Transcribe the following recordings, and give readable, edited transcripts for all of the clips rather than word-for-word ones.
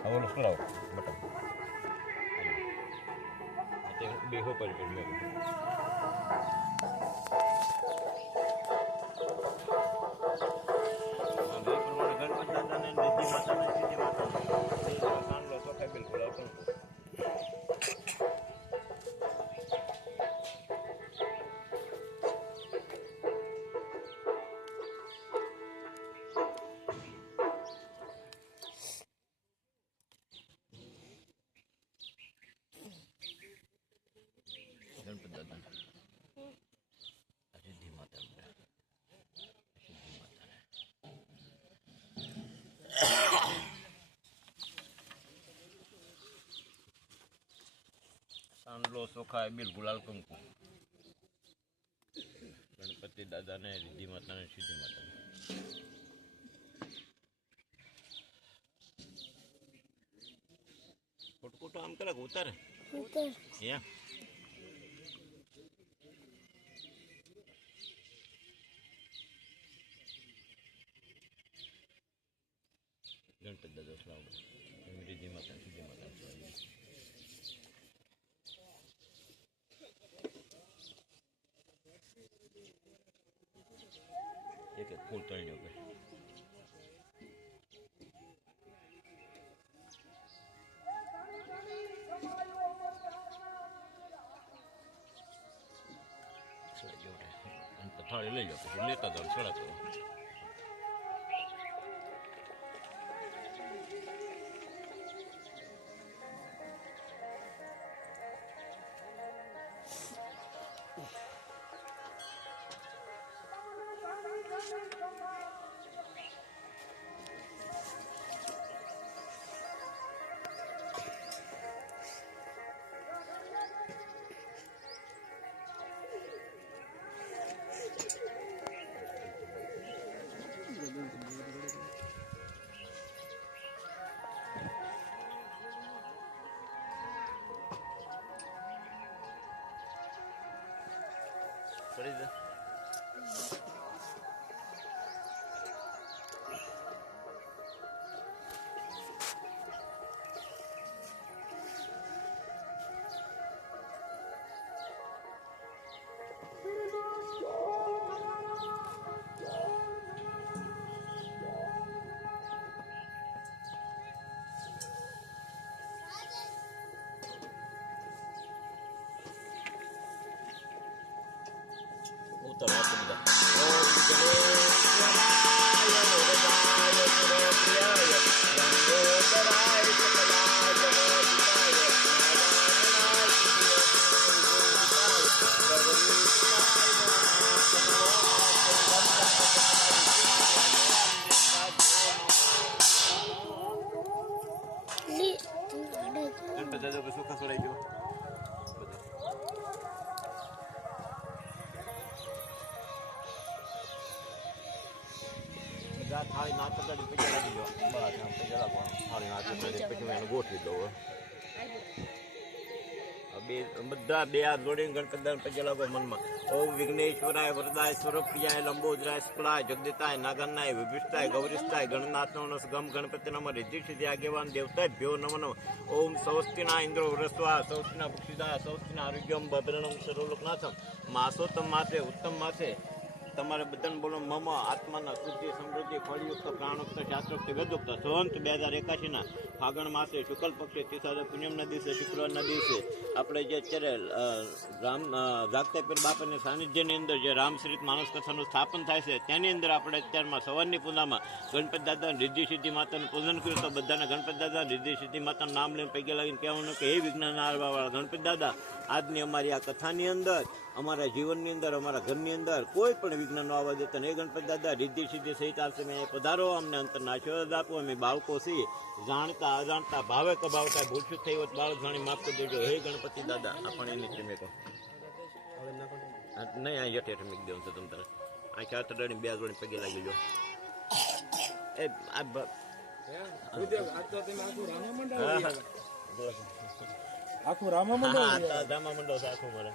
હવે ઓલું શું લાવો બટન બે હો પર મેં ગણપત દાદા સિદ્ધિ માતા સાંડલો ચોખા બિલ ગુલાલ કંકુ ગણપતિ દાદાને રિદ્ધિ માતાને સિદ્ધિ માતાને ખોટખોટો આમ કરે ઉતારે યા ગણપતિ દાદા સ્લાવ રિદ્ધિ માતા સિદ્ધિ માતા એક એક ફૂલ તળી ગયો થાળી લઈ જાઓ પછી લેતા જાઓ સડાતો પડી જા ઉતર વાત બધા ગણપતિ દાદા સુખા સડાઈ ગયો થાળી નાચ કરી પછી લાગી ગયો બસ આમ પછી લાગવાનું થાળી નાચ કરી પછી એને ગોઠવી દઉં બધા બે હાથ જોડીને ગણપતિ દાદા પછી લાગો મનમાં ઓમ વિઘ્નેશ્વરાય વરદાય સ્વરૂપિયાય લંબોદરાય શુક્લાય જગદિતાય નાગનાય વિભિષ્ટાય ગૌરીષ્ટાય ગણનાથનો ગમ ગણપતિ નમ રિદ્ધિ સિદ્ધિ આગેવાન દેવતાભ્યો નમ નમ ઓમ સૌસ્તિના ઇન્દ્રો વરસ્વા સૌસ્તિના ભૂષિદા સૌસ્તિના આરોગ્યમ બભરણમ સર્વલોકનાથમ માસોત્તમ માસે ઉત્તમ માસે તમારે બધાને બોલો મમ આત્માના શુદ્ધિ સમૃદ્ધિ ફળયુક્ત પ્રાણોક્ત શાસ્ત્રોક્ત વેદોક્ત સંવંત 2081 ફાગણ માસે શુક્લ પક્ષે તીસાદ પૂનમના દિવસે શુક્રવારના દિવસે આપણે જે અત્યારે રામ જાગતા પીર બાપાની સાનિધ્યની અંદર જે રામચરિત માનસ કથાનું સ્થાપન થાય છે તેની અંદર આપણે અત્યારમાં સવારની પૂજામાં ગણપતિ દાદા રિદ્ધિ સિદ્ધિ માતાનું પૂજન કર્યું તો બધાને ગણપતિ દાદા રિદ્ધિ સિદ્ધિ માતાનું નામ લઈને પૈકી લાગીને કહેવાનું કે હે વિજ્ઞાન આવવાવાળા ગણપતિ દાદા આજની અમારી આ કથાની અંદર અમારા જીવનની અંદર અમારા ઘરની અંદર કોઈ પણ વિઘ્ન ન આવવા દેતા એ ગણપતિ દાદા રિદ્ધિ સિદ્ધિ સહિત આવશે મેં પધારો અમને અંતરના આશીર્વાદ આપો અમે બાળકો છીએ જાણતા અજાણતા ભાવે કભાવતા ભૂલચૂક થઈ હોત બાળક જાણી માફ કરી દેજો હે ગણપતિ દાદા આપણે એની તમે કહો નહીં આ જટે મીક દેવું છે તમ તારે આ ચાર તડની બે જોડી પગે લાગી જો એ આખું રામા મંડળ રામા મંડળ છે આખું મારે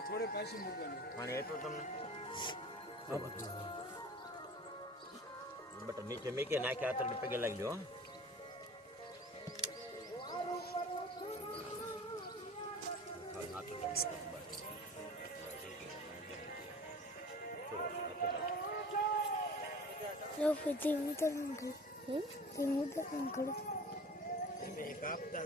થોડે પાછી મૂકવાની પણ એ તો તમને બટ નીચે મેકે નાખ્યા આતર પગે લાગી દો Lo pedí mucho, mucho, mucho, mucho. કાપતા